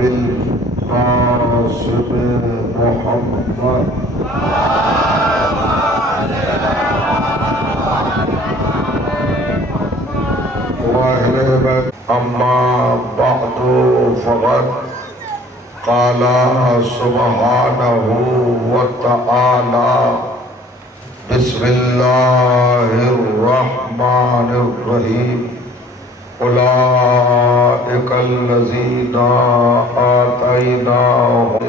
بالقاسم محمد وأهل بيت. أما بعد فقد قال سبحانه وتعالى بسم الله الرحمن الرحيم أولئك الذين آتيناهم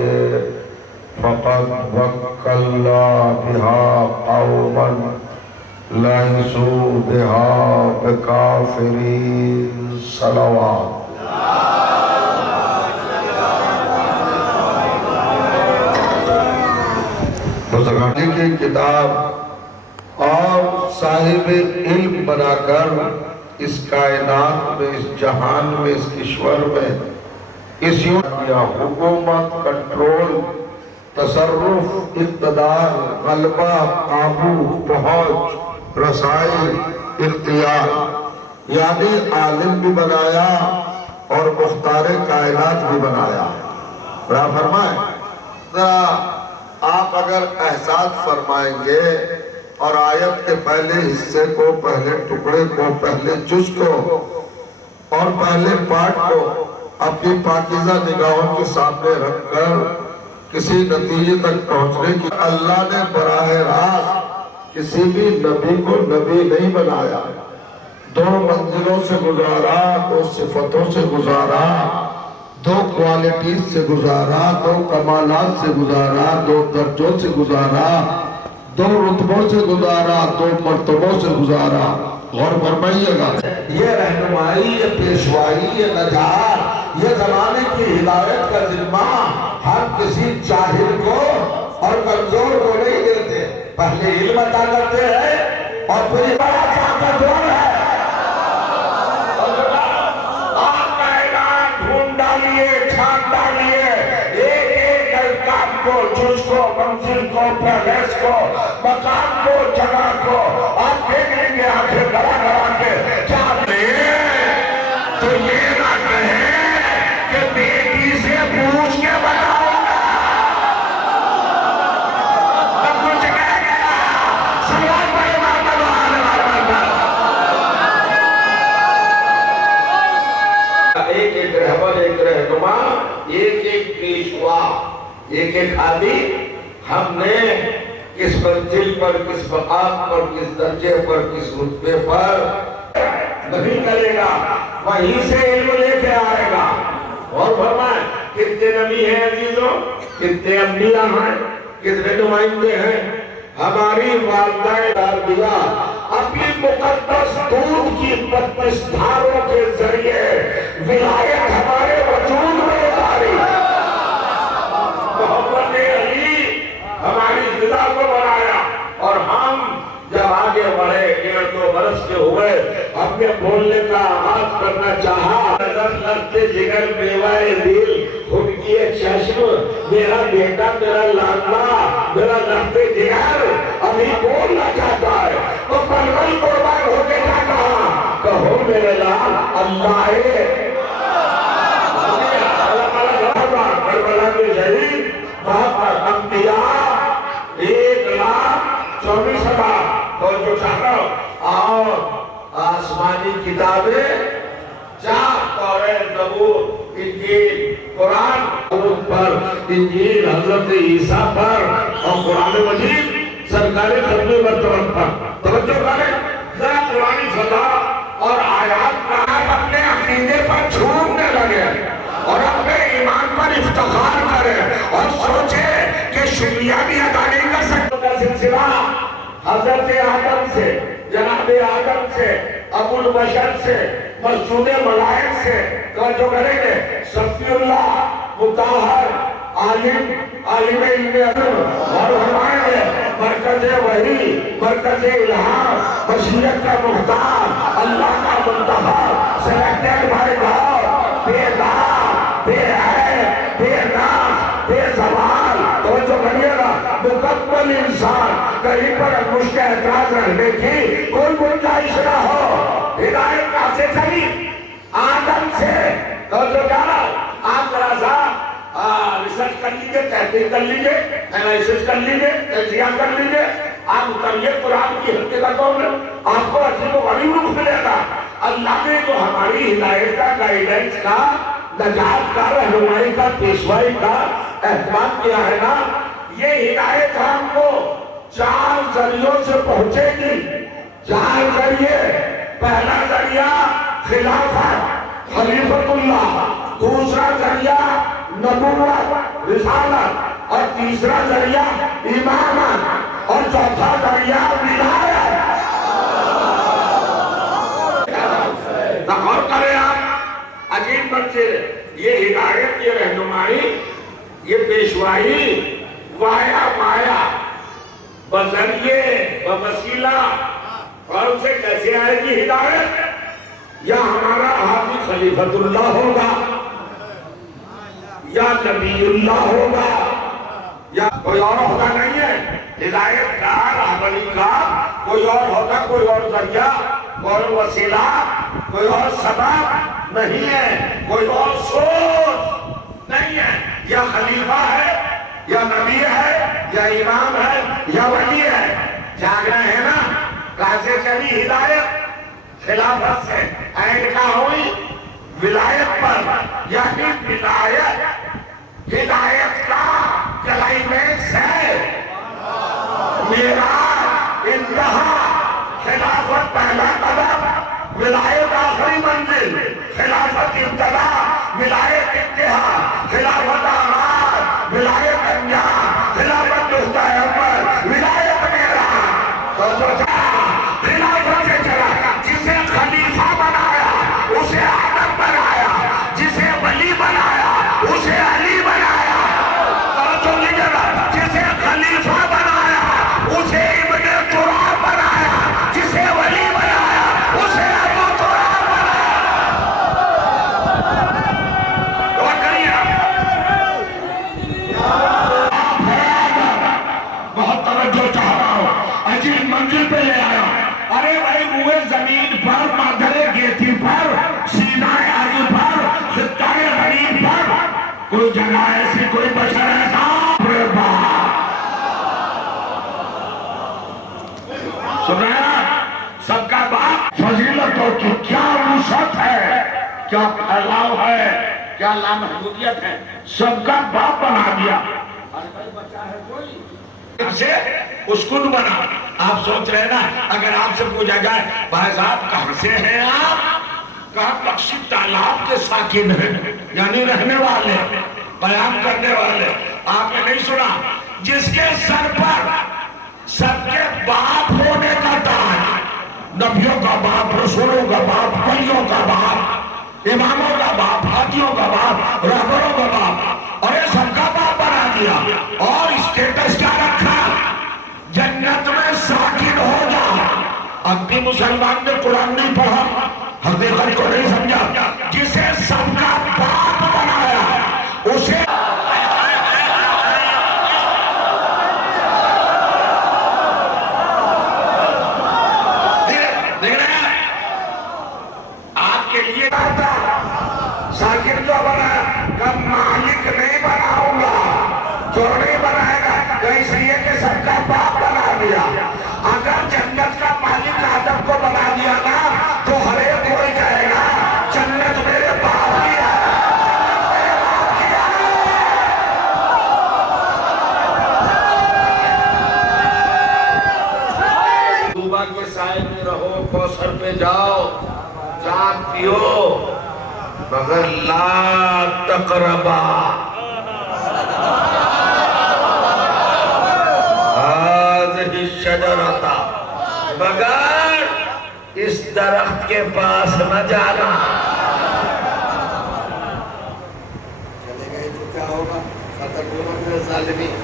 فقد وكلنا بها قوما ليسوا بها بكافرين. صلوات. بزرگانی کی کتاب اور صاحب علم بنا کر اس کائنات میں، اس جہان میں، اس کشور میں، اس حکومت، کنٹرول، تصرف، اقتدار، غلبہ، قابو، پہنچ، رسائی، اختیار، یعنی عالم بھی بنایا اور مختار کائنات بھی بنایا. برا فرمائیں. ذرا آپ اگر احساس فرمائیں گے اور آیت کے پہلے حصے کو، پہلے ٹکڑے کو، پہلے جز کو اور پہلے پارٹ کو اپنی پاکیزہ نگاہوں کے سامنے رکھ کر کسی نتیجے تک پہنچنے کی، اللہ نے براہ راست کسی بھی نبی کو نبی نہیں بنایا. دو منزلوں سے گزارا، دو صفتوں سے گزارا، دو کوالٹیز سے گزارا، دو کمالات سے گزارا، دو درجوں سے گزارا، دو رتبوں سے گزارا، دو مرتبوں سے گزارا. غور فرمائیے گا. یہ رہنمائی، یہ پیشوائی، یہ نجات، یہ زمانے کی ہدایت کا ذمہ ہم کسی جاہل کو اور کمزور کو نہیں دیتے. پہلے علم عطا کرتے ہیں اور پھر بڑا طاقتور ہے. آپ کائنات ڈھونڈ ڈالیے، چھان ڈالیے، ایک ایک کام کو، جز کو، منزل کو، پرویس کو، مقام کو، جگہ کو آپ دیکھ لیں گے. آنکھیں گڑا گڑا کے کیا لیں تو یہ نہ کہیں کہ بیٹی سے پوچھ کے بتاؤں گا. تب کچھ کہہ گیا سوال پر ایک ایک رہبر، ایک رہنما، ایک ایک پیشوا، ایک ایک آدمی ہم نے کس منزل پر، کس مقام پر، کس درجے پر، کس رتبے پر نہیں کرے گا، وہیں سے علم لے کے آئے گا. اور فرمائیں کتنے نبی ہیں عزیزوں، کتنے انبیاء ہیں، کتنے نمائندے ہیں. ہماری والدہ تربیہ اپنی مقدس دودھ کی 32 دھاروں کے ذریعے ولایت ہمارے وجود میں اتاری. محمد علی ہماری غذا کو بنایا اور ہم جب آگے بڑھے 1.5-2 برس کے ہوئے، ہم نے بولنے کا آغاز کرنا چاہا. نظر لگتے جگر بیوائے دل خود کی چشم، میرا بیٹا، میرا لاڈلا، میرا لگتے جگر ابھی بولنا چاہتا ہے تو پلول قربان ہو کے کیا کہا؟ کہو میرے لال اللہ ہے. کربلا کے شہید انبیاء 1,24,000 تو جو چاہتا اور آسمانی کتابیں 4 توریت، زبور، انجیل، قرآن پر، انجیل حضرت عیسیٰ پر اور قرآن مجید سرکار ختم مرتبہ پر. توجہ کریں ذرا قرآنی فضا اور آیات کا آپ اپنے عقیدے پر چھوڑنے لگے اور اپنے ایمان پر افتخار کریں اور سوچیں کہ شکریہ بھی ادا نہیں کر سکتے. کا سلسلہ حضرت آدم سے، جناب آدم سے، ابو البشر سے، مسجود ملائک سے توجہ کریں گے. صفی اللہ، مطہر، عالم علم اور ہمارے مرکز وحی، مرکز الہام، بشیرت کا مختار، اللہ کا منتخب، سلیکٹڈ بائی گاڈ، بے داغ، بے عیب، بے ناز، بے زوال. توجہ کریے گا. مکمل انسان، کہیں پر مشکل اعتراض رہنے کی کوئی گنجائش نہ ہو. ہدایت کہاں سے چلی؟ آدم سے. توجہ کیا آپ ذرا تحقیق کر لیجئے، انالیسس کر لیجئے، تجزیہ کر لیجئے، آپ اتریے قرآن کی حقیقتوں میں، آپ کو عجیب و غریب رخ ملے گا۔ اللہ نے جو ہماری ہدایت کا، گائیڈنس کا، نجات کا، رہنمائی کا، پیشوائی کا اہتمام کیا ہے نا، یہ ہدایت ہم کو 4 ذریعوں سے پہنچے گی۔ 4 ذریعے، پہلا ذریعہ خلافت، خلیفۃ اللہ، دوسرا ذریعہ نبوت، رسالت، اور تیسرا ذریعہ امامت، اور چوتھا ذریعہ ولایت۔ غور کریں آپ، عجیب منظر، یہ ہدایت، یہ رہنمائی، یہ پیشوائی وایا مایا، بذریعے، بوسیلہ، اور اسے کیسے آئے گی ہدایت؟ یا ہمارا حافظ خلیفۃ اللہ ہوگا، یا نبی اللہ ہوگا، یا کوئی اور ہوگا نہیں ہے۔ ہدایت کا، رہبری کا کوئی اور ہوگا، کوئی اور ذریعہ، کوئی وسیلہ، کوئی اور سبب نہیں ہے، کوئی اور سوچ نہیں ہے۔ یا خلیفہ ہے، یا نبی ہے، یا امام ہے، یا ولی ہے۔ جاگنا ہے نا، کہاں سے چلی ہدایت؟ خلافت سے۔ اینڈ کا ہوئی ولایت پر، یعنی ولایت ہدایت کا کلائمیکس ہے۔ میراج انتہا، خلافت پہلا قدم، ولایت آخری منزل، خلافت ابتدا، ولایت انتہا، خلافت آغاز، ولایت انجام، خلافت نقطہ اول، ولایت میراج۔ تو خلافت سے چلا، جسے خلیفہ بنایا اسے آدم بنایا، جسے ولی بنایا اسے علی بنایا، جسے خلیفہ بنایا اسے ابن تراب بنایا، جسے ولی بنایا اسے ابو تراب بنایا۔ دعا کریے بہت توجہ چاہ رہا ہوں، عجیب منزل پہ لے آیا۔ ارے بھائی، روئے زمین پر، مادر گیتی پر، سینہ عاری پر، خطہ غریب پر کوئی جگہ ایسی، کوئی بشر ایسا سنایا سب کا باپ۔ فضیلتوں کی کیا وسعت ہے، کیا پھیلاؤ ہے، کیا لامحدودیت ہے، سب کا باپ بنا دیا۔ بچہ ہے کوئی سے اسکول بنا۔ آپ سوچ رہے نا، اگر آپ سے پوچھا جائے بھائی صاحب کہاں سے ہیں آپ، کہاں بخشی تالاب کے ساکن ہیں، یعنی رہنے والے، بیان کرنے والے۔ آپ نے نہیں سنا، جس کے سر پر سب کے باپ ہونے کا تاج، نبیوں کا باپ، رسولوں کا باپ، ولیوں کا باپ، اماموں کا باپ، ہادیوں کا باپ، رہبروں کا باپ، اور یہ سب کا باپ بنا دیا۔ اور اسٹیٹس کیا رکھا؟ جنت میں ساکن ہو جا۔ اب بھی مسلمان نے قرآن نہیں پڑھا، حقیقت کو نہیں سمجھا۔ جسے سب کا باپ بنایا اسے ساکن جو بنا، کب مالک نہیں بناؤں گا، جو نہیں بنائے گا، تو اس لیے کہ سب کا باپ بنا دیا۔ اگر جنت کا مالک آدم کو بنا دیا نا، تو ہر ایک کوئی کہے گا جنت میرے باپ کی ہے، طوبہ کے سائے میں رہو، کوثر پہ جاؤ، جام پیو، مگر لا تقربا هذه الشجرة، مگر اس درخت کے پاس نہ جانا۔ چلے گئے تو کیا ہوگا؟ فتکونون ظالمین،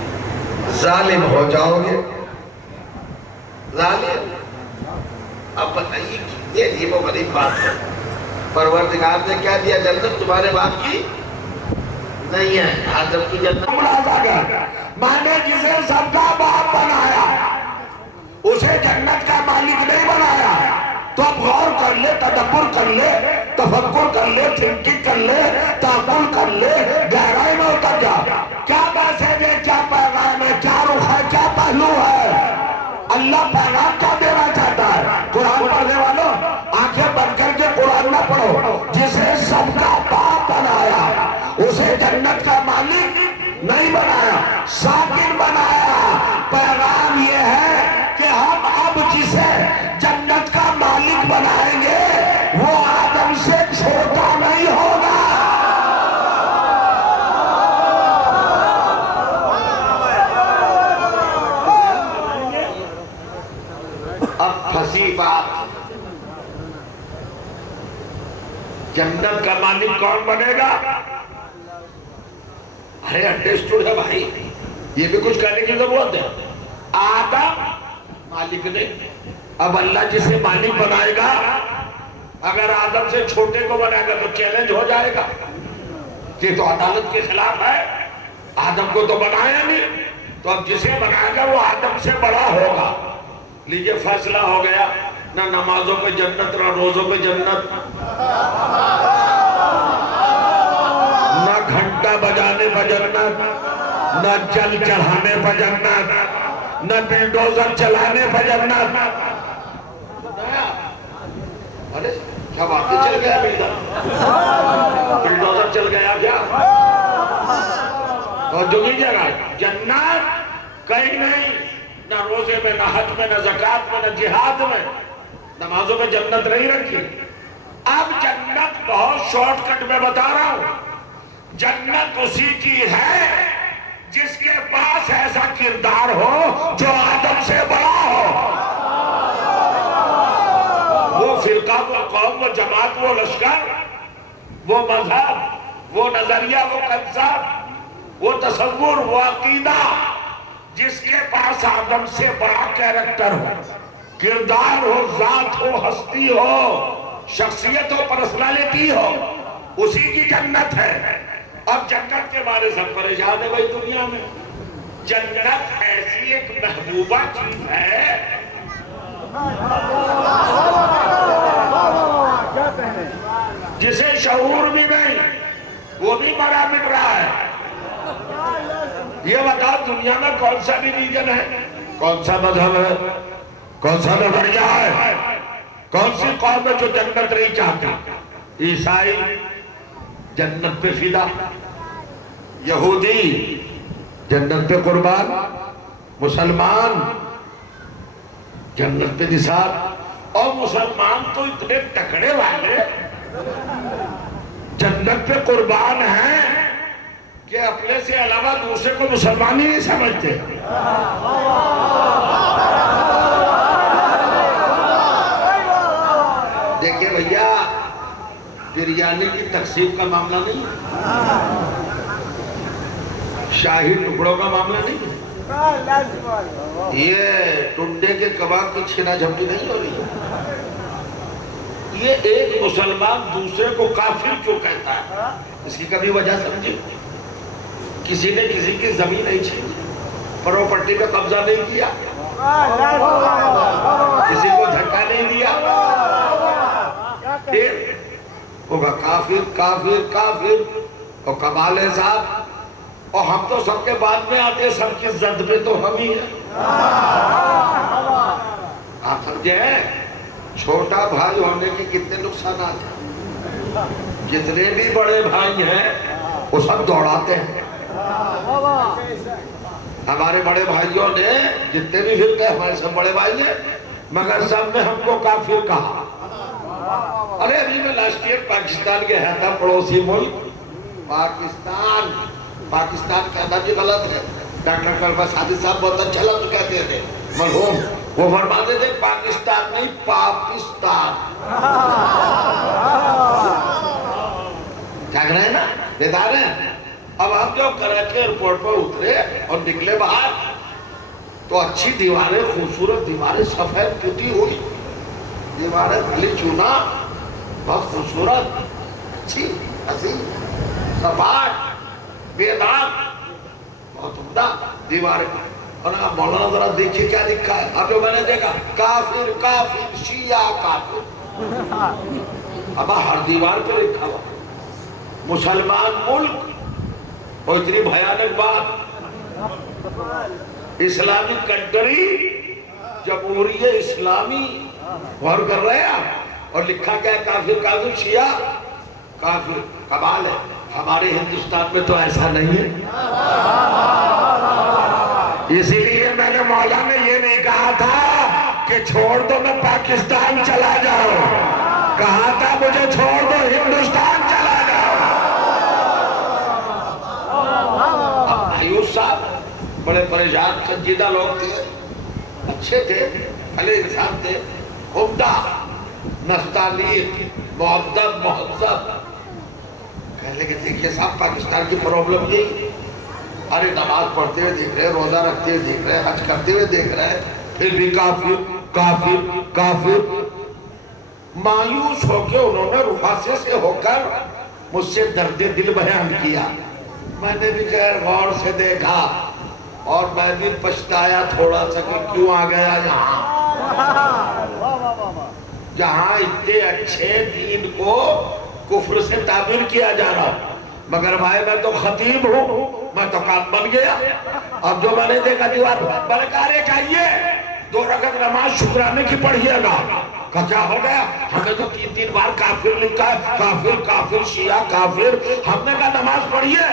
ظالم ہو جاؤ گے۔ ظالم، اب بتائیے کتنی عجیب و غریب بات ہے۔ پروردگار نے کیا دیا؟ جنت تمہارے باپ کی نہیں ہے، آدم کی جنت۔ میں نے جسے سب کا باپ بنایا اسے جنت کا مالک نہیں بنایا۔ تو اب غور کر لے، تدبر کر لے، تفکر کر لے، تھنکنگ کر لے، تعقل کر لے، گہرائی میں اتر جا۔ کیا میسج ہے بنایا، ساکن بنایا۔ پیغام یہ ہے کہ ہم اب جسے جنت کا مالک بنائیں گے وہ آدم سے چھوٹا نہیں ہوگا۔ اب پھنسی بات، جنت کا مالک کون بنے گا؟ ارے انڈرسٹوڈ ہے بھائی، یہ بھی کچھ کرنے کی ضرورت ہے۔ آدم مالک نہیں، اب اللہ جسے مالک بنائے گا اگر آدم سے چھوٹے کو بنائے گا تو چیلنج ہو جائے گا، یہ تو عدالت کے خلاف ہے۔ آدم کو تو بنایا نہیں، تو اب جسے بنائے گا وہ آدم سے بڑا ہوگا۔ لیجئے فیصلہ ہو گیا، نہ نمازوں پہ جنت، نہ روزوں پہ جنت، نہ گھنٹا بجانے پہ جنت، نہ جل چڑھانے پہ جنت، نہ بلڈوزر چلانے پہ جنت۔ ارے کیا واقعی چل گیا بلڈوزر چل گیا کیا؟ اور جو کی جگہ جنت کہیں نہیں، نہ روزے میں، نہ حج میں، نہ زکاة میں، نہ جہاد میں، نمازوں میں جنت نہیں رکھی۔ اب جنت بہت شارٹ کٹ میں بتا رہا ہوں، جنت اسی کی ہے جس کے پاس ایسا کردار ہو جو آدم سے بڑا ہو۔ وہ فرقہ، وہ قوم، وہ جماعت، وہ لشکر، وہ مذہب، وہ نظریہ، وہ کنسپٹ، وہ تصور، وہ عقیدہ جس کے پاس آدم سے بڑا کیریکٹر ہو، کردار ہو، ذات ہو، ہستی ہو، شخصیت ہو، پرسنالٹی ہو، اسی کی جنت ہے۔ اب جنت کے بارے سب پریشان ہے بھائی دنیا میں۔ جنت ایسی ایک محبوبہ چیز ہے جسے شعور بھی نہیں، وہ بھی بڑا مٹ رہا ہے۔ یہ بتا دنیا میں کون سا ریلیجن ہے، کون سا مذہب ہے، کون سا نظریہ ہے، کون سی قوم ہے جو جنت نہیں چاہتی؟ عیسائی جنت پہ فدا، یہودی جنت پہ قربان، مسلمان جنت پہ نثار، اور مسلمان تو اتنے تکڑے والے جنت پہ قربان ہیں کہ اپنے سے علاوہ دوسرے کو مسلمان ہی نہیں سمجھتے۔ دیکھیں بھیا، بریانی کی تقسیم کا معاملہ نہیں ہے، شاہی ٹکڑوں کا معاملہ نہیں ہے، یہ ٹنڈے کے کباب کی چھینا جھپٹی نہیں ہو رہی ہے۔ یہ ایک مسلمان دوسرے کو کافر کیوں کہتا ہے، اس کی کبھی وجہ سمجھی؟ کسی نے کسی کی زمین نہیں چھینی، پراپرٹی کا قبضہ نہیں کیا، کسی کو دھکا نہیں دیا، ہوگا کافر کافر کافر۔ اور کمال ہے صاحب، اور ہم تو سب کے بعد میں آتے ہیں، سب کی زد پہ تو ہم ہی ہیں۔ آپ سمجھے ہیں چھوٹا بھائی ہونے کے کتنے نقصانات ہیں؟ جتنے بھی بڑے بھائی ہیں وہ سب دوڑاتے ہیں۔ ہمارے بڑے بھائیوں نے جتنے بھی فرقے ہمارے سب بڑے بھائی ہیں، مگر سب نے ہم کو کافر کہا۔ ارے ابھی میں لاسٹ ایئر پاکستان کے تھا، پڑوسی ملک پاکستان کہنا بھی غلط ہے، ڈاکٹر کربا صادق صاحب بہت اچھا لفظ کہتے تھے مرحوم، وہ فرماتے تھے پاکستان نہیں پاکستان، کیا کہہ رہے ہیں نا، بیدار ہیں۔ اب ہم جب کراچی ایئرپورٹ پر اترے اور نکلے باہر تو اچھی دیواریں، خوبصورت دیواریں، سفید پوتی ہوئی دیواریں، بھلی چونا، بہت خوبصورت، اچھی، حسین، سپاٹ، بیدار، بہت عمدہ دیواریں۔ اور مولانا ذرا دیکھیے کیا لکھا ہے، اب جو میں نے دیکھا کافر کافر شیعہ کافر، اب ہر دیوار پہ لکھا ہوا مسلمان ملک۔ اور اتنی بھیانک بات، اسلامی کنٹری، جمہوریہ اسلامی، غور کر رہے ہیں آپ، اور لکھا کیا ہے کافر کافر شیعہ کافر۔ کمال ہے، ہمارے ہندوستان میں تو ایسا نہیں ہے۔ اسی لیے میں نے مولا نے یہ نہیں کہا تھا کہ چھوڑ دو میں پاکستان چلا جاؤں، کہا تھا مجھے چھوڑ دو ہندوستان چلا جاؤ۔ مایوس صاحب بڑے پریشان سنجیدہ لوگ تھے، اچھے تھے، بھلے انسان تھے، عمدہ، نستعلیق، مؤدب، مہذب۔ کہنے لگے دیکھیے صاحب پاکستان کی پرابلم یہی، ارے نماز پڑھتے ہوئے دیکھ رہے، روزہ رکھتے ہوئے دیکھ رہے، حج کرتے ہوئے دیکھ رہے، پھر بھی کافر کافر کافر۔ مایوس ہو کے انہوں نے رفاسے سے ہو کر مجھ سے درد دل بیان کیا۔ میں نے بھی غیر غور سے دیکھا اور میں بھی پچھتایا تھوڑا سا کہ کیوں آ گیا یہاں، جہاں اتنے اچھے دین کو کفر سے تعبیر کیا جا رہا۔ مگر بھائی میں تو خطیب ہوں، میں تو کام بن گیا۔ اب جو میں نے دیکھا دیوار برکارے چاہیے، 2 رکعت نماز شکرانے کی پڑھیے گا۔ کہا کیا ہو گیا؟ ہمیں تو 3 بار کافر لکھا ہے، کافر کافر شیعہ کافر۔ ہم نے کہا نماز پڑھیے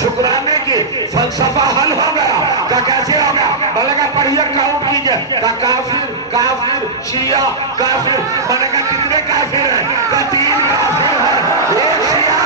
شکرانے کی، فلسفہ حل ہو گیا۔ کہا کیسے ہو گیا؟ میں نے کہا پڑھیے کاؤنٹ کیجئے۔ کہا کافر کافر شیعہ کافر۔ میں نے کہا کتنے کافر ہیں؟ کہا 3 کافر ہیں، 1 شیعہ۔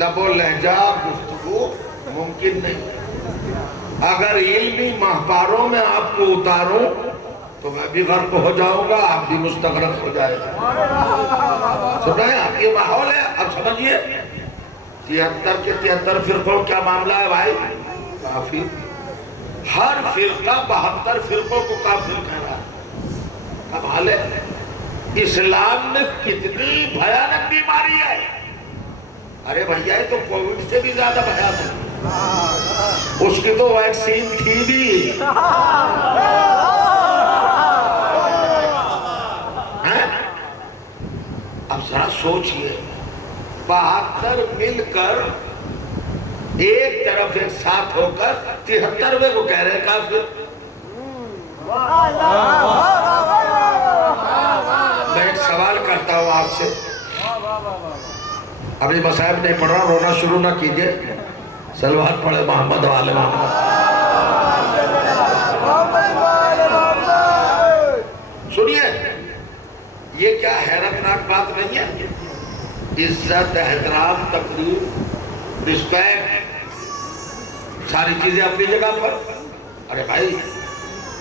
لب و لہجہ گفتگو ممکن نہیں۔ اگر علمی مہپاروں میں آپ کو اتاروں تو میں بھی غرق ہو جاؤں گا، آپ بھی مستغرق ہو جائے گا۔ سن رہے ہیں آپ؟ یہ ماحول ہے۔ اب سمجھئے 73 کے 73 فرقوں کیا معاملہ ہے بھائی؟ کافی ہر فرقہ 72 فرقوں کو کافر کہہ رہا ہے۔ اب حال ہے اسلام میں کتنی بھیانک بیماری ہے۔ ارے بھئیہ یہ تو کووڈ سے بھی زیادہ بھیانک ہے، اس کی تو ویکسین تھی بھی۔ اب ذرا سوچئے 72 مل کر ایک طرف ایک ساتھ ہو کر 73ویں کو کہہ رہے ہیں کافر۔ میں ایک سوال کرتا ہوں آپ سے، ابھی مصائب نہیں پڑھ رہا، رونا شروع نہ کیجئے، صلوات پڑھے محمد والے محمد۔ سنیے یہ کیا حیرتناک بات نہیں ہے؟ عزت، احترام، تقریر، رسپیکٹ، ساری چیزیں اپنی جگہ پر۔ ارے بھائی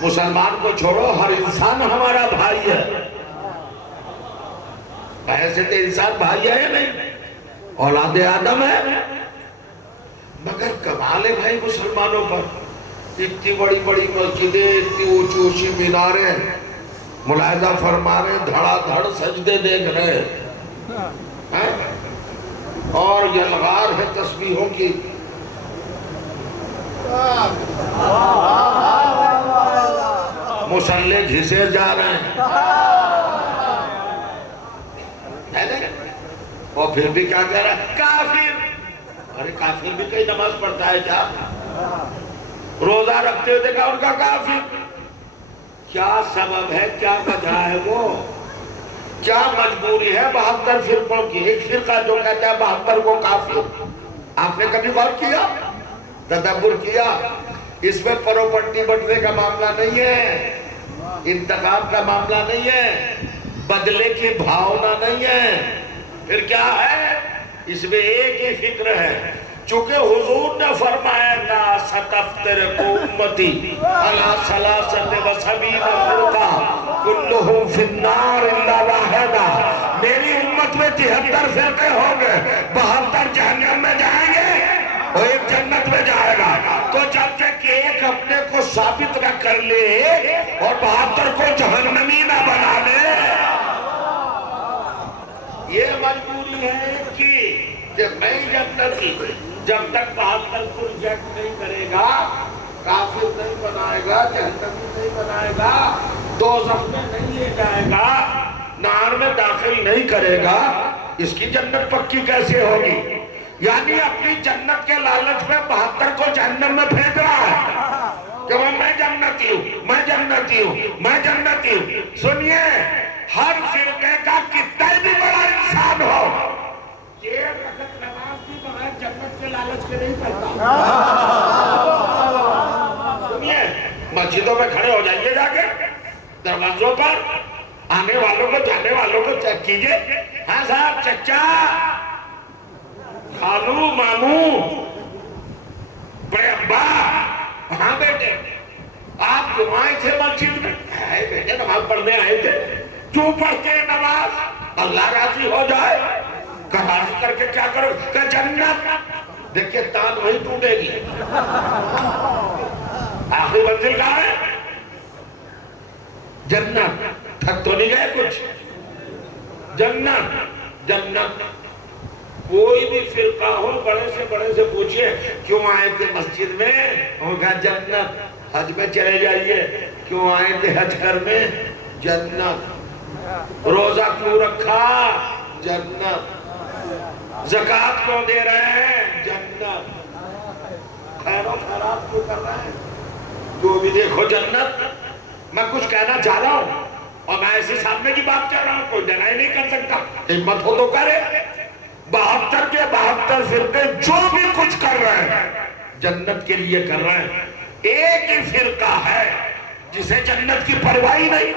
مسلمان کو چھوڑو، ہر انسان ہمارا بھائی ہے۔ حیثیت انسان بھائی ہے یا نہیں؟ اولاد آدم ہے۔ مگر کمال ہے بھائی مسلمانوں پر، اتنی بڑی بڑی مسجدیں، اتنی اونچی اونچی میناریں، ملاحظہ فرما رہے، دھڑا دھڑ سجدے دیکھ رہے ہیں، اور یلغار ہے تسبیحوں کی۔ مسلح گھسے جا رہے ہیں، اور پھر بھی کیا کہہ رہا ہے؟ کافر۔ ارے کافر بھی کئی نماز پڑھتا ہے کیا؟ روزہ رکھتے ہوئے دیکھا ان کا کافر۔ کیا سبب ہے، کیا وجہ ہے؟ وہ کیا مجبوری ہے 72 فرقوں کی؟ ایک فرقہ جو کہتا ہے 72 کو کافر۔ آپ نے کبھی غور کیا، تدبر کیا؟ اس میں پروپرٹی بٹنے کا معاملہ نہیں ہے، انتخاب کا معاملہ نہیں ہے، بدلے کی بھاونا نہیں ہے، پھر کیا ہے؟ اس میں ایک ہی فکر ہے۔ چونکہ حضور نے فرمایا لا ستفترق امتی علی 73 فرقہ کلہم فی النار الا واحدہ، میری امت میں 73 فرقے ہوں گے، 72 جہنم میں جائیں گے اور ایک جنت میں جائے گا۔ تو جب تک ایک اپنے کو ثابت نہ کر لے اور 72 کو جہنمی نہ بنا لے، یہ مجبوری ہے کہ کی جب تک 72 کو ریجیکٹ نہیں کرے گا، کافر نہیں بنائے گا، جہنمی نہیں بنائے گا، دوزخ میں نہیں لے جائے گا، نار میں داخل نہیں کرے گا، اس کی جنت پکی کیسے ہوگی؟ یعنی اپنی جنت کے لالچ میں 72 کو جہنم میں پھینک رہا ہے کہ میں جنتی ہوں، میں جنتی ہوں، میں جنتی ہوں۔ سنیے، ہر فرقے کا کتنا بھی بڑا انسان ہو، یہ رکعت نماز بھی بغیر جنت کے لالچ کے نہیں پڑھتا۔ سنیے، مسجدوں میں کھڑے ہو جائیے، جا کے دروازوں پر آنے والوں کو جانے والوں کو چیک کیجئے، ہاں صاحب، چچا، خالو، ماموں، بڑے ابا، ہاں بیٹے، آپ کیوں آئے تھے مسجد میں؟ ہے بیٹے، نماز پڑھنے آئے تھے۔ کیوں پڑھتے ہیں نماز؟ اللہ راضی ہو جائے۔ راضی کر کے کیا کرو؟ کہ جنت۔ دیکھیں تان وہی ٹوٹے گی، آخری منزل کہاں ہے؟ جنت۔ تھک تو نہیں گئے کچھ؟ جنت، جنت۔ کوئی بھی فرقہ ہو، بڑے سے پوچھئے کیوں آئے تھے مسجد میں؟ انہوں نے کہا جنت۔ حج میں چلے جائیے، کیوں آئے تھے حج کرنے؟ جنت۔ روزہ کیوں رکھا؟ جنت۔ زکوٰۃ کیوں دے رہے ہیں؟ جنت۔ خیر و خیرات کیوں کر رہے ہیں؟ جو بھی دیکھو جنت۔ میں کچھ کہنا چاہ رہا ہوں اور میں ایسی سامنے کی بات کر رہا ہوں، کوئی ڈینائی نہیں کر سکتا، ہمت ہو تو کرے۔ 72 کے 72 فرقے جو بھی کچھ کر رہے ہیں جنت کے لیے کر رہے ہیں۔ ایک ہی فرقہ ہے جسے جنت کی پرواہ نہیں۔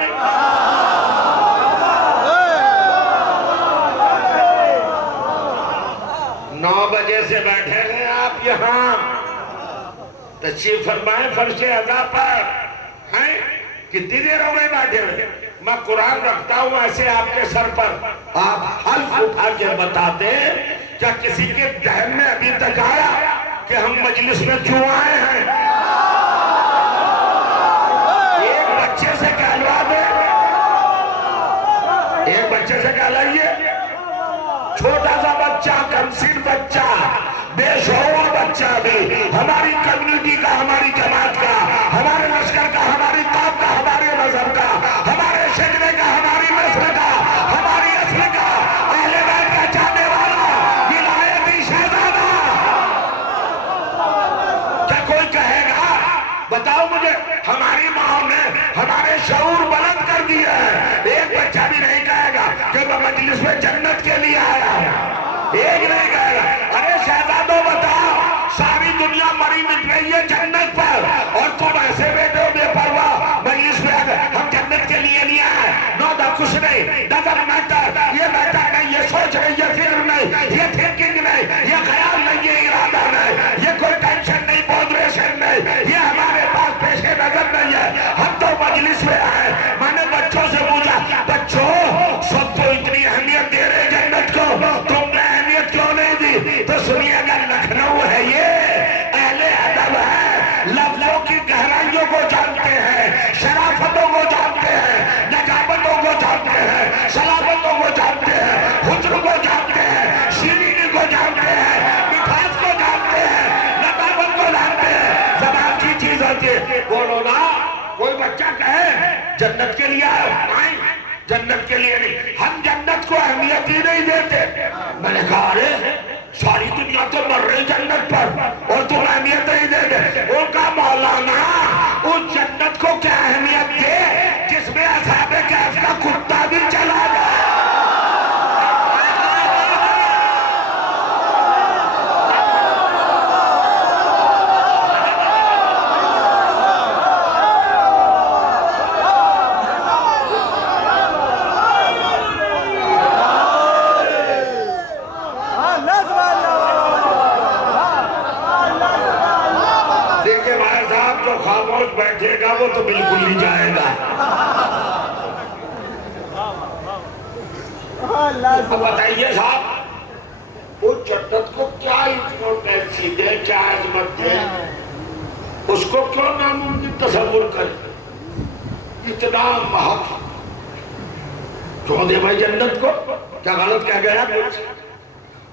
9 بجے سے بیٹھے ہیں آپ یہاں، تشریف فرمائیں فرش عزا پر، ہیں کتنی دیر ہو گئے بیٹھے ہوئے؟ میں قرآن رکھتا ہوں ایسے آپ کے سر پر، آپ حلف اٹھا کے بتا دیں کیا کسی کے ذہن میں ابھی تک آیا کہ ہم مجلس میں کیوں آئے ہیں؟ ایک بچے سے کہلوا دیں، ایک بچے سے کہلائیے، چھوٹا سا بچہ، کمسن بچہ، بے شعور بچہ بھی ہماری کمیونٹی کا، ہماری جماعت کا، ہمارے لشکر کا، ہماری قوم کا، ہمارے مذہب کا، ہمارے شجرے کا، ہماری نسل کا، ہماری اصل کا، اہل بیت کا چاہنے والا، ولایتی شہزادہ، کیا کوئی کہے گا؟ بتاؤ مجھے، ہماری ماں نے ہمارے شعور بلند کر دیا ہے۔ ایک بچہ بھی نہیں کہے گا کہ میں مجلس میں جنت کے لیے آیا ہوں، ایک نہیں کہے گا۔ ارے شہزادوں بتاؤ، ساری دنیا مری مٹ رہی ہے جنت پر، اور تم ایسے بیٹے ہو بے پرواہ مجلس میں ہم جنت کے لیے نہیں آئے۔ نو دا کچھ نہیں، ڈزنٹ میٹر، یہ میٹر نہیں، یہ سوچ نہیں، یہ فکر نہیں، یہ تھنکنگ نہیں، یہ خیال نہیں، یہ ارادہ نہیں، یہ کوئی ٹینشن نہیں، بودریشن نہیں، یہ ہمارے پاس پیش نظر نہیں ہے۔ ہم تو مجلس میں آئے۔ میں نے بچوں سے پوچھا، بچوں سب تو اتنی اہمیت دے رہے جنت کو، تم نے اہمیت کیوں نہیں دی؟ تو سنیے، اگر لکھنؤ ہے یہ اہل ادب ہے، لفظوں کی گہرائیوں کو جانتے ہیں، شرافتوں کو جانتے ہیں، نجابتوں کو جانتے ہیں، صلابتوں کو جانتے ہیں، حسن کو جانتے ہیں، شیرینی کو جانتے ہیں، مٹھاس کو جانتے ہیں، لطافت کو جانتے ہیں۔ زبان کی چیز ہوتی ہے، بولو نا، کوئی بچہ کہے جنت کے لیے آئیں، جنت کے لیے نہیں، ہم جنت کو اہمیت ہی نہیں دیتے۔ میں نے کہا ارے ساری دنیا تو مر رہی جنت پر اور تم اہمیت نہیں دے دے۔ وہ کہا مولانا، اس جنت کو کیا اہمیت دے جس میں اصحاب کہف کا کتا بھی چلا جائے۔ بیٹھے گا وہ تو بالکل نہیں جائے گا۔ بتائیے صاحب، اس جنت کو کیا امپورٹنس دے، کیا عظمت دے، اس کو کیوں ناممکن تصور کرے؟ اتنا محق کیوں دے بھائی جنت کو؟ کیا غلط کہہ گیا کچھ؟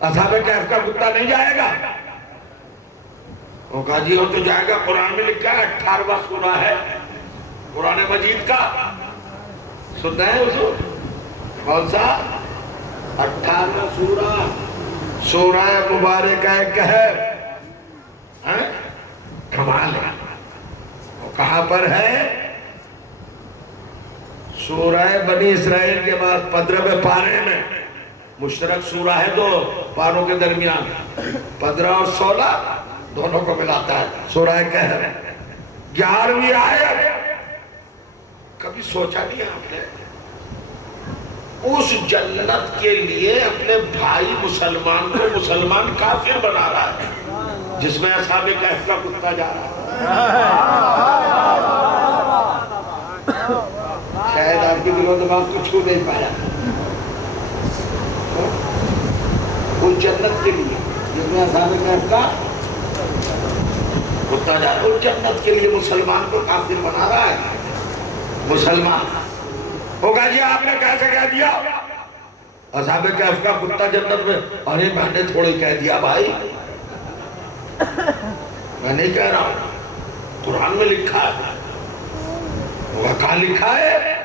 اصحاب کہف کا کتا نہیں جائے گا؟ وہ کہا جی وہ تو جائے گا، قرآن میں لکھا ہے 18واں سورہ ہے قرآن مجید کا، سنتے ہیں اسو؟ کون سا؟ 18واں سورہ، سورہ مبارکہ کہف. کمال ہے. وہ کہاں پر ہے؟ سورہ بنی اسرائیل کے بعد 15ویں پارے میں. مشترک سورہ ہے دو پاروں کے درمیان، 15 اور 16 دونوں کو ملاتا ہے سورہ کہف. 11ویں آیت. کبھی سوچا نہیں آپ نے اس جنت کے لیے اپنے بھائی مسلمان کو مسلمان کافر بنا رہا ہے جس میں اصحاب کہف کا کتا جا رہا ہے؟ شاید آپ کی دل و دماغ کو چھو نہیں پایا. اس جنت کے لیے جس میں اصحاب کہف کا کتا جا رہا ہے، اس جنت کے لیے مسلمان کو کافر بنا رہا ہے. مسلمان ہوگا جی آپ نے کیسے کہہ دیا اصحاب کہف کا کتا جنت میں؟ ارے میں نے تھوڑی کہہ دیا بھائی، میں نہیں کہہ رہا ہوں، قرآن میں لکھا ہے. وہ کہاں لکھا ہے؟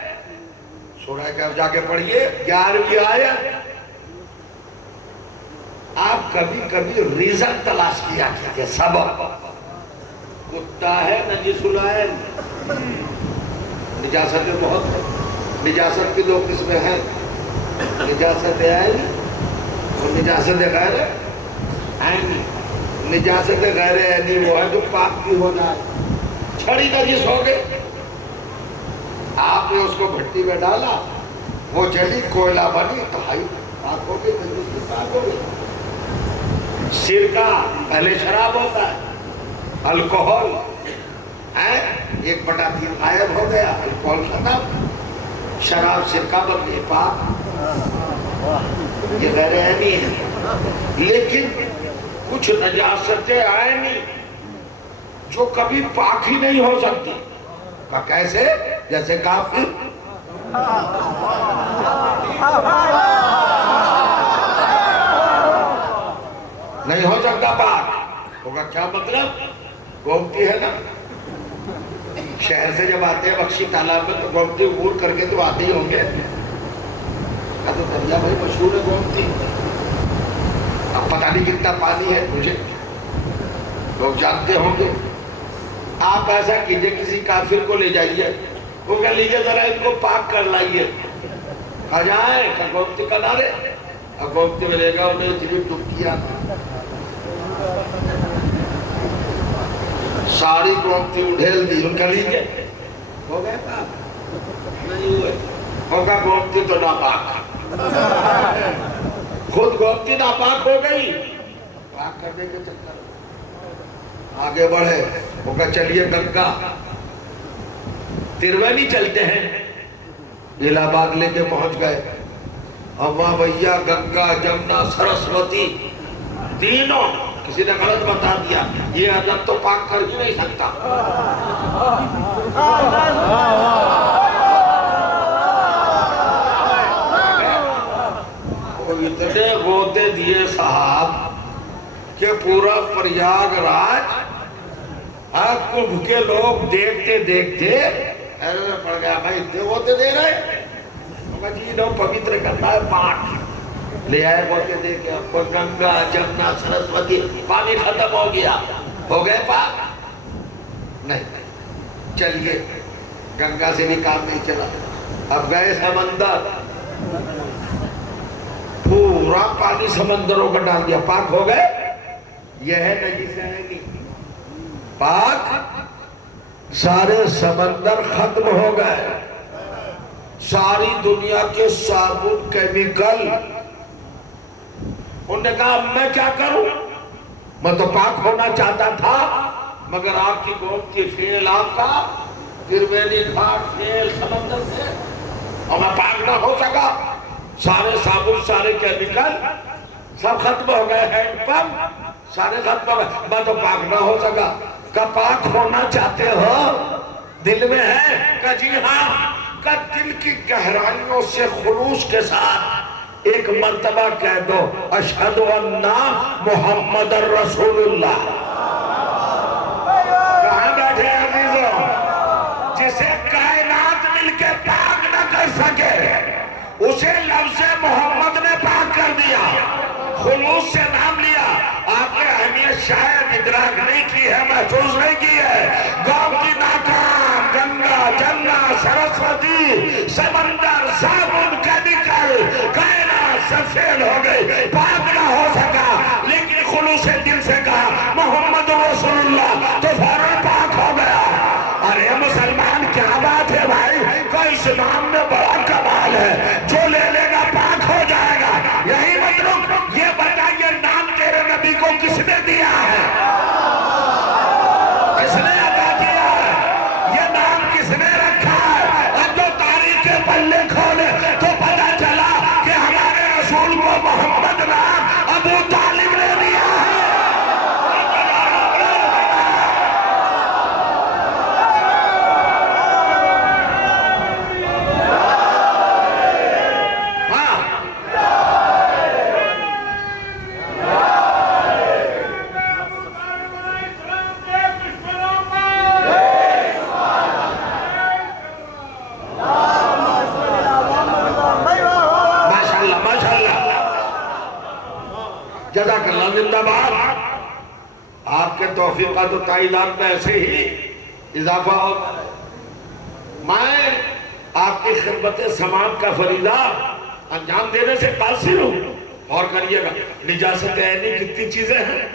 سورہ کہف جا کے پڑھیے 11ویں آیت. آپ کبھی کبھی ریزن تلاش کیا کیجئے، سبب. کتا ہے نجس العین، نجاست بہت ہے. نجاست کی دو قسمیں ہیں، نجاست عینی اور نجاست غیر عینی. نجاست غیر عینی وہ ہے جو پاک بھی ہو جائے. چھڑی نجس ہو گئی، آپ نے اس کو بھٹی میں ڈالا، وہ جلی کوئلہ بنی، تہائی پاک ہو گئی، نجس بھی پاک ہو گئی. سرکہ پہلے شراب ہوتا ہے، الکوہل 1/3 غائب ہو گیا، الکوہل ختم، شراب سرکہ بن گئی، پاک. یہ غیر عینی ہے. لیکن کچھ نجاستیں عینی جو کبھی پاک ہی نہیں ہو سکتی. کیسے؟ جیسے کافر. نہیں ہو سکتا پاک. ہوگا کیا مطلب؟ گومتی ہے نا، شہر سے جب آتے ہیں بخشی تالاب میں تو گومتی عبور کر کے تو آتے ہی ہوں گے. تو دریا بھائی مشہور ہے گومتی. اب پتہ نہیں کتنا پانی ہے، مجھے لوگ جانتے ہوں گے. آپ ایسا کیجئے کسی کافر کو لے جائیے، وہ کہہ لیجئے ذرا ان کو پاک کر لائیے. آ جائیں کہ گومتی کا نعرے، اب گومتی ملے گا انہیں اتنی ڈبکیاں، ساری گومتی اڈھیل دی، ان کا لیجئے ہو گئے پاک؟ نہیں ہوئے. ہوگا گومتی تو ناپاک، خود گومتی ناپاک ہو گئی. پاک کرنے کے چکر آگے بڑھے. ہوگا چلیے گنگا، تروینی چلتے ہیں، الہ آباد لے کے پہنچ گئے. اماں بھیا گنگا جمنا سرسوتی تینوں کسی نے غلط بتا دیا. یہ عدد تو پاک کر ہی نہیں سکتا. اتنے غوطے دیے صاحب کہ پورا پریاگ راج کمبھ کے لوگ دیکھتے دیکھتے ایسے پڑ گیا. بھائی اتنے غوطے دے رہے جی لوگ پوتر کرنا ہے پاک. لے آئے غوطے دے کے آپ کو گنگا جمنا سرسوتی، پانی ختم ہو گیا. ہو گئے پاک؟ نہیں. چلیے گنگا سے بھی کام نہیں چلا. اب گئے سمندر، پورا پانی سمندروں کا ڈال دیا. پاک ہو گئے؟ یہ ہے نجس عینی. پاک سارے سمندر ختم ہو گئے. ساری دنیا کے صابن کیمیکل. انہوں نے کہا میں کیا کروں، میں تو پاک ہونا چاہتا تھا مگر آپ کی گومتی فیل آپ کا تروینی گھاٹ فیل سمندر سے اور میں پاک نہ ہو سکا. سارے صابن سارے کیمیکل سب ختم ہو گئے، ہینڈ پمپ سارے ختم ہو گئے، میں تو پاک نہ ہو سکا. کہ پاک ہونا چاہتے ہو؟ دل میں ہے؟ کہ جی ہاں. کہ دل کی گہرائیوں سے خلوص کے ساتھ ایک مرتبہ کہہ دو اشہد ان محمد الرسول اللہ. کہاں بیٹھے ہیں عزیزوں؟ جسے کائنات مل کے پاک نہ کر سکے اسے لفظ محمد نے پاک کر دیا، خلوص سے نام لیا. آپ نے اہمیت شاید ادراک نہیں کی ہے، محسوس نہیں کی ہے. گاؤں کی ناکام، گنگا، جمنا، سرسوتی، سمندر، صابن، کیمیکل، کائنات سفید ہو گئی، پاک نہ ہو سکا، لیکن خلوص دل سے کہا محمد رسول اللہ تو فوراً پاک ہو گیا. ارے مسلمان کیا بات ہے بھائی، کوئی اس نام میں بڑا کمال ہے، جو لے لے گا پاک ہو جائے گا. یہی مطلب یہ بتائیے نام تیرے نبی کو کس نے دیا ہے؟ کس نے عطا کیا ہے؟ یہ نام کس نے رکھا ہے؟ اب جو تاریخ کے پلے کھولے تو پتہ چلا کہ ہمارے رسول کو محمد نام ابو طالب نے دیا ہے. جزاک اللہ، زندہ باد. آپ کے توفیقات و تائیدات میں ایسے ہی اضافہ ہوتا ہے. میں آپ کی خدمت سماعت کا فریضہ انجام دینے سے قاصر ہوں. اور کریے گا، نجاست عینی کتنی چیزیں ہیں.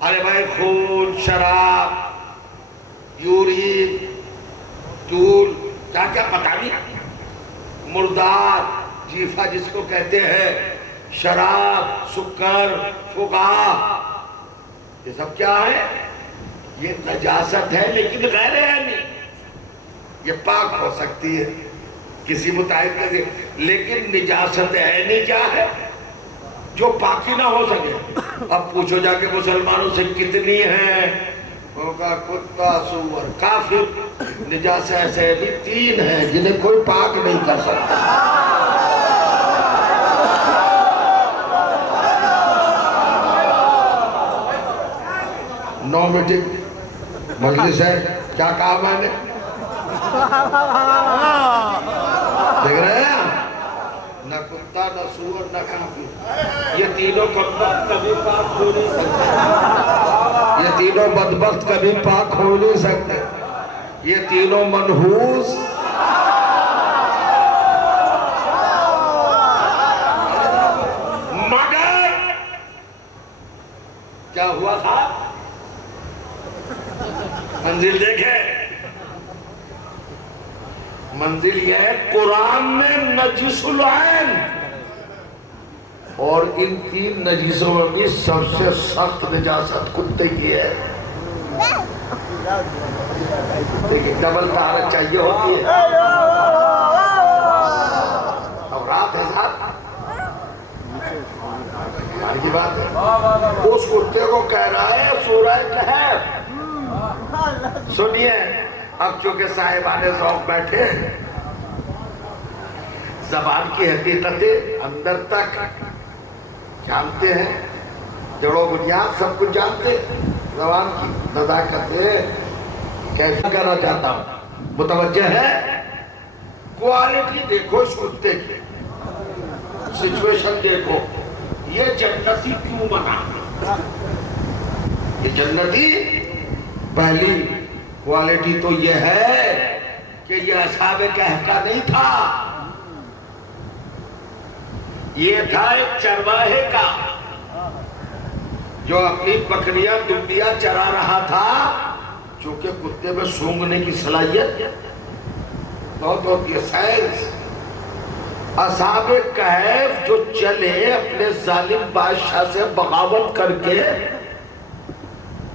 ارے بھائی خون، شراب، یورین، دول، کیا کیا پتہ نہیں، مردار، جیفہ جس کو کہتے ہیں، شراب، سکر، فقاہ، یہ سب کیا ہے؟ یہ نجاست ہے لیکن غیر عینی. یہ پاک ہو سکتی ہے کسی متعدد سے، لیکن نجاست عینی کیا ہے؟ جو پاکی نہ ہو سکے. اب پوچھو جا کے مسلمانوں سے کتنی ہیں؟ ہوگا کتا، سور، کافر. نجاست عینی 3 ہیں جنہیں کوئی پاک نہیں کر سکتا. نو میٹنگ مجلس ہے، کیا کہا میں نے؟ دیکھ رہے ہیں؟ نہ کتا، نہ سور، نہ کافر. یہ تینوں بدبخت کبھی پاک ہو نہیں سکتے. یہ تینوں بدبخت کبھی پاک ہو نہیں سکتے. یہ تینوں منحوس. مگر کیا ہوا تھا؟ منزل دیکھیں، منزل یہ ہے قرآن میں نجس العین، اور ان 3 نجیسوں میں بھی سب سے سخت نجاست کتے کی ہے. لیکن ڈبل طہارت چاہیے ہوتی ہے. اب رات ہے صاحب کی بات ہے. اس کتے کو کہہ رہا ہے سورہ کہف. سنیے، اب چونکہ صاحبان ذوق بیٹھے ہیں، زبان کی حقیقتیں اندر تک جانتے ہیں، جڑو بنیاد سب کچھ جانتے ہیں. زبان کی نزاکتیں کیسا کہنا چاہتا ہوں، متوجہ ہے؟ کوالٹی دیکھو اس کتے کی، سچویشن دیکھو. یہ جنتی کیوں بنا؟ یہ جنتی پہلی کوالٹی تو یہ ہے کہ یہ اصحاب کہف کا نہیں تھا. یہ تھا ایک چرواہے کا جو اپنی بکریاں دمبیاں چرا رہا تھا. چونکہ کتے میں سونگنے کی صلاحیت بہت ہوتی ہے، سائنس. اصحاب کہف جو چلے اپنے ظالم بادشاہ سے بغاوت کر کے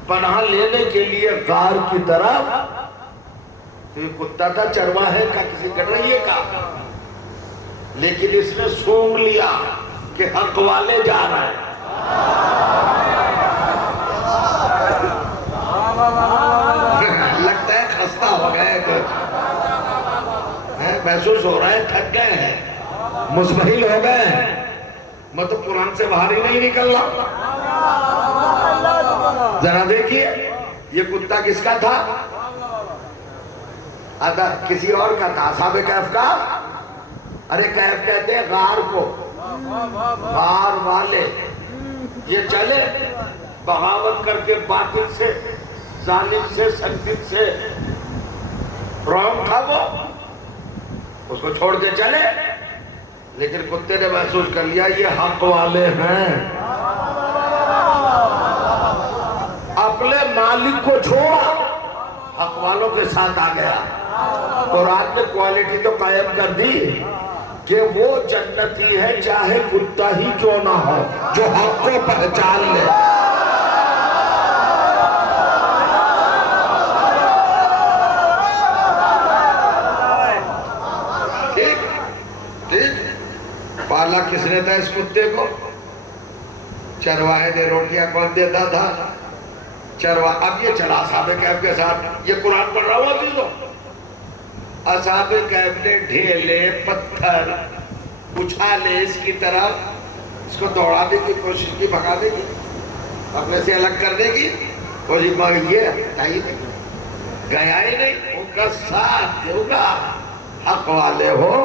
پناہ لینے کے لیے غار کی طرف، تو یہ کتا تھا چرواہے کا، کسی گڈریے کا، لیکن اس نے سونگ لیا کہ حق والے جا رہے ہیں. لگتا ہے خستہ ہو گئے، محسوس ہو رہا ہے تھک گئے ہیں، مزمحل ہو گئے ہیں. میں تو قرآن سے باہر ہی نہیں نکل رہا. ذرا دیکھیے یہ کتا کس کا تھا؟ کسی اور کا تھا. اصحاب کہف کا. ارے کہف کہتے ہیں غار کو. غار والے یہ چلے بغاوت کر کے باطل سے ظالم سے سنگت سے رونگ تھا وہ اس کو چھوڑ کے چلے لیکن کتے نے محسوس کر لیا یہ حق والے ہیں. اپنے مالک کو چھوڑا حق والوں کے ساتھ آ گیا. قرآن نے کوالٹی تو قائم کر دی کہ وہ جنتی ہے چاہے کتا ہی کیوں نہ ہو جو حق کو پہچان لے. پالا کس نے تھا اس کتے کو؟ چرواہے نے. روٹیاں کون دیتا تھا؟ چرواہے. اب یہ چلا اصحاب کہف کے ساتھ. یہ قرآن پڑھ رہا ہوا چیزوں. اصحاب کہف نے ڈھیلے پتھر اچھالے اس کی طرف. اس کو دوڑانے کی کوشش کی, بھگانے کی, اپنے سے الگ کرنے کی. اور یہ گیا ہی نہیں. ان کا ساتھ دوں گا. حق والے ہو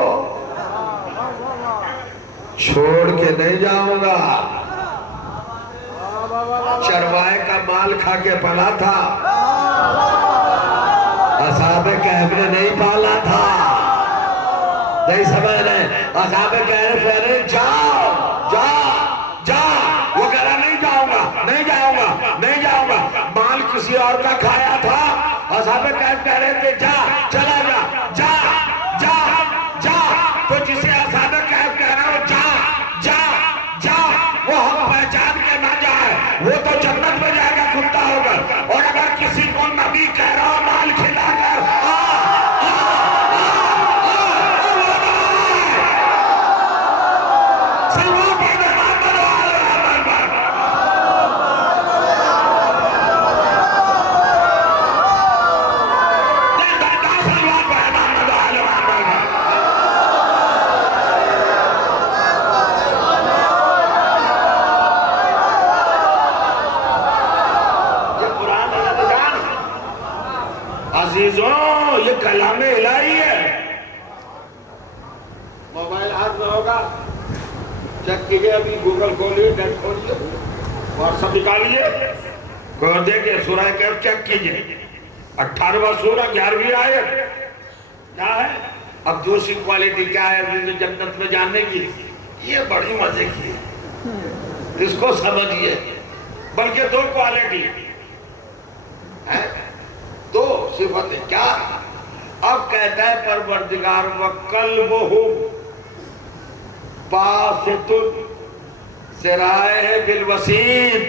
چھوڑ کے نہیں جاؤں گا. چرواہے کا مال کھا کے پلا تھا, اصحاب کہف نے نہیں پالا تھا. نہیں سمجھ رہے؟ اصحاب کہف نے جاؤ جا جا. وہ کہہ رہا نہیں جاؤں گا نہیں جاؤں گا نہیں جاؤں گا. مال کسی اور کا کھایا تھا. اصحاب کہف کہہ رہے تھے جا چلا جا جا جا جا. تو جسے اصحاب کہف کہہ رہا ہو جا جا جا وہ حق پہچان کے نہ جائے وہ تو جنت میں جائے گا, کتا ہوگا. اور اگر کسی کو نبی کہہ رہا ہو مال کھلا کر یہ کلام الہی ہے. موبائل ہاتھ میں ہوگا چیک کیجئے. ابھی گوگل کھولیے, نیٹ کھولیے, واٹس ایپ نکالیے, دیکھیے سورہ کہف چیک کیجئے. 18واں سورہ 11ویں آیت کیا ہے. اب دوسری کوالٹی کیا ہے جنت میں جاننے کی؟ یہ بڑی مزے کی ہے, اس کو سمجھئے. بلکہ دو کوالٹی ہے, دو صفتیں. کیا؟ اب کہتا ہے پروردگار وَقَلْبُهُمْ بَاسِطٌ ذِرَاعِهِ بِالْوَسِيطِ.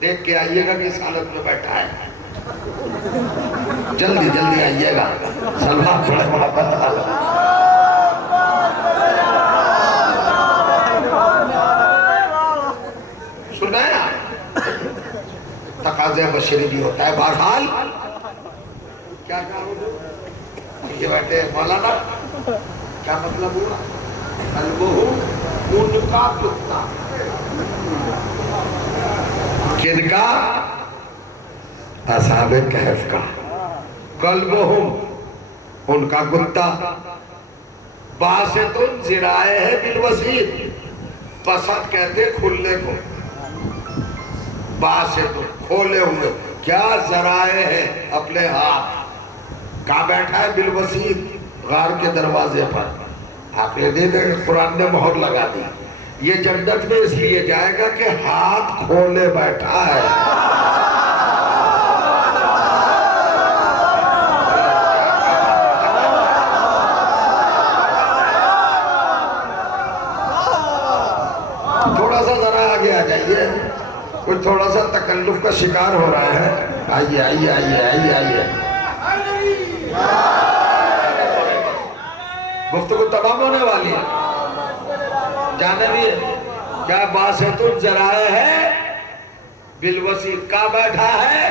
دیکھ کے آئیے گا کس حالت میں بیٹھا ہے. جلدی جلدی آئیے گا. سلمان پڑھے محبت اللہ. سنا ہے آپ تقاضے بشری بھی ہوتا ہے. بہرحال کیا کہا یہ بیٹھے مولانا کیا مطلب ہوا؟ قلبہم ان کا کتا. کن کا؟ اصحاب کہف کا. قلبہم ان کا کتا. باسط ذراعہ بالوسیط. بسط کہتے کھلنے کو, باسط کھولے ہوئے. کیا ذرائع ہے؟ اپنے ہاتھ. کہاں بیٹھا ہے؟ بالوسیط غار کے دروازے پر. آپ یہ دیکھیں قرآن نے مہر لگا دی. یہ جنت میں اس لیے جائے گا کہ ہاتھ کھولے بیٹھا ہے. تھوڑا سا ذرا آگے آ جائیے. کچھ تھوڑا سا تکلف کا شکار ہو رہا ہے. آئیے آئیے آئیے آئیے آئیے. گفتگو تمام ہونے والی ہے. جانے بھی کیا باسط ذرائع ہے بالوسیط. کا بیٹھا ہے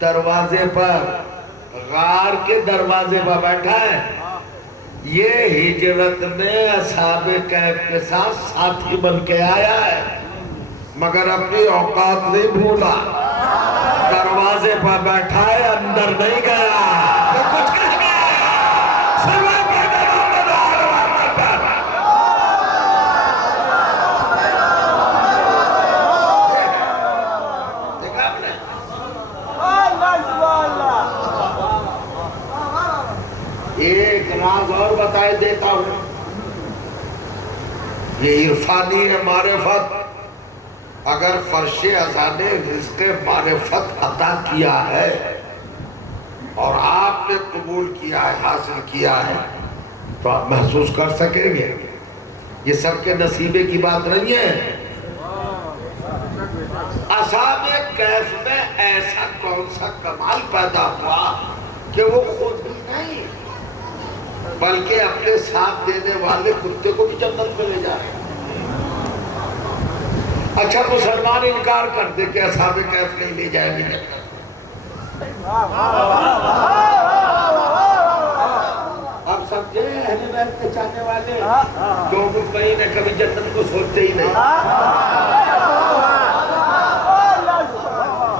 دروازے پر, غار کے دروازے پر بیٹھا ہے. یہ ہجرت میں اصحاب کہف کے ساتھ ساتھی بن کے آیا ہے، مگر اپنی اوقات نہیں بھولا، دروازے پر بیٹھا ہے، اندر نہیں گیا، تو کچھ کہہ گیا سوائے پڑھنے محمد آل پر۔ دیکھا آپ نے؟ ایک راز اور بتائے دیتا ہوں، یہ عرفانی معرفت، اگر فرش ازاں نے رزق معرفت عطا کیا ہے اور آپ نے قبول کیا ہے، حاصل کیا ہے، تو آپ محسوس کر سکیں گے یہ سب کے نصیبے کی بات نہیں ہے۔ اصحاب کہف میں ایسا کون سا کمال پیدا ہوا کہ وہ خود ہی نہیں بلکہ اپنے ساتھ دینے والے کتے کو بھی جنت میں لے جائے۔ اچھا مسلمان انکار کر دے کہ اصحاب کہف نہیں لے جائیں گے جنت، اب سمجھے اہل بیت کے چاہنے والے جو مطمئن ہے کبھی جنت کو سوچتے ہی نہیں۔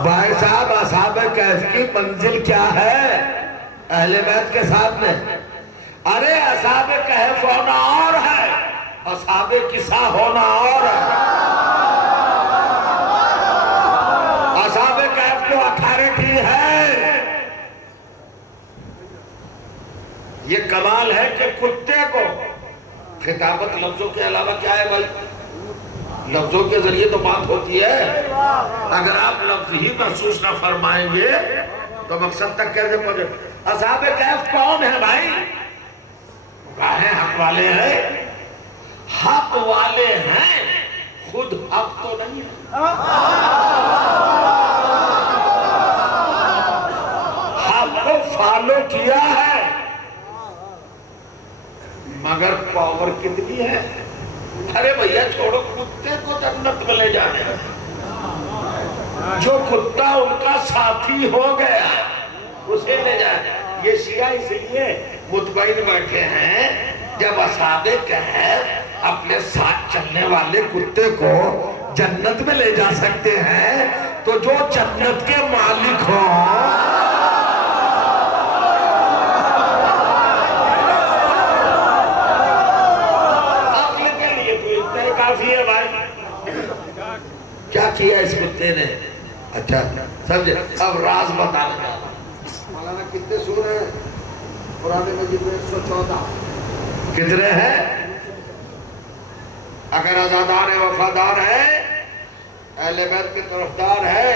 بھائی صاحب اصحاب کہف کی منزل کیا ہے اہل بیت کے سامنے؟ ارے اصحاب کہف ہونا اور ہے، اصحاب کسا ہونا اور ہے۔ اصحاب کہف کو اتھارٹی ہے، یہ کمال ہے کہ کتے کو خطابت لفظوں کے علاوہ کیا ہے بھائی؟ لفظوں کے ذریعے تو بات ہوتی ہے، اگر آپ لفظ ہی محسوس نہ فرمائیں گے تو مقصد تک کیسے پہنچے؟ اصحاب کہف کون ہے بھائی؟ کہیں حق والے ہیں، حق والے ہیں، خود حق تو نہیں ہے، حق کو فالو کیا ہے، مگر پاور کتنی ہے؟ ارے بھیا چھوڑو کتے کو جنت میں لے جانے، جو کتا ان کا ساتھی ہو گیا اسے لے جانے۔ یہ شیعہ اس لیے مطمئن بیٹھے ہیں جب اصحاب کہف اپنے ساتھ چلنے والے کتے کو جنت میں لے جا سکتے ہیں تو جو جنت کے مالک ہوں کیا کیا اس کتے نے؟ اچھا سمجھے، اب راز بتانے جا رہا ہوں۔ مولانا کتنے سورے ہیں قرآن مجید میں؟ 114 کتنے ہیں؟ اگر عزادار وفادار ہے، اہل بیت کے طرفدار ہے،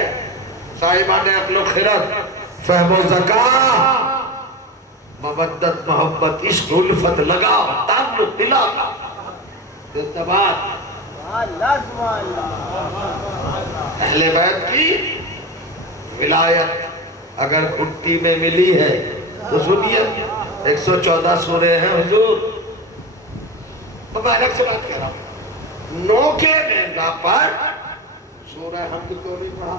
صاحبان عقل و خرد، فہم و ذکا، مودت محبت عشق الفت لگا تعلق دلا ارتباط، اہل بیت کی ولایت اگر گھٹی میں ملی ہے تو سنیے 114 سورے ہیں حضور، مبارک سے بات کر رہا ہوں۔ 9 کے نیزہ پر سورہ حمد کیوں نہیں پڑھا؟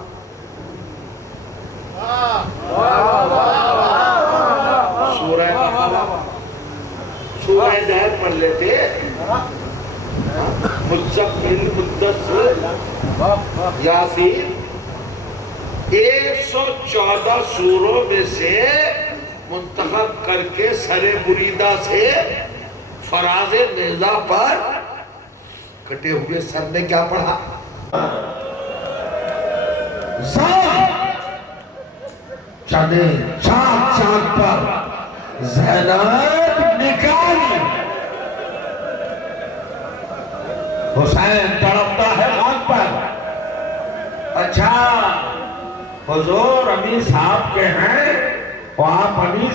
سورہ زہر پڑھ لیتے، مزمل، مدثر، یاسین، 114 سوروں میں سے منتخب کر کے سر بریدہ سے فراز نیزہ پر کٹے ہوئے سر نے کیا پڑھا؟ چاند چاند پر زینب نکالی، حسین تڑپتا ہے خاک پر۔ اچھا حضور امیر صاحب کے ہیں، وہاں امیر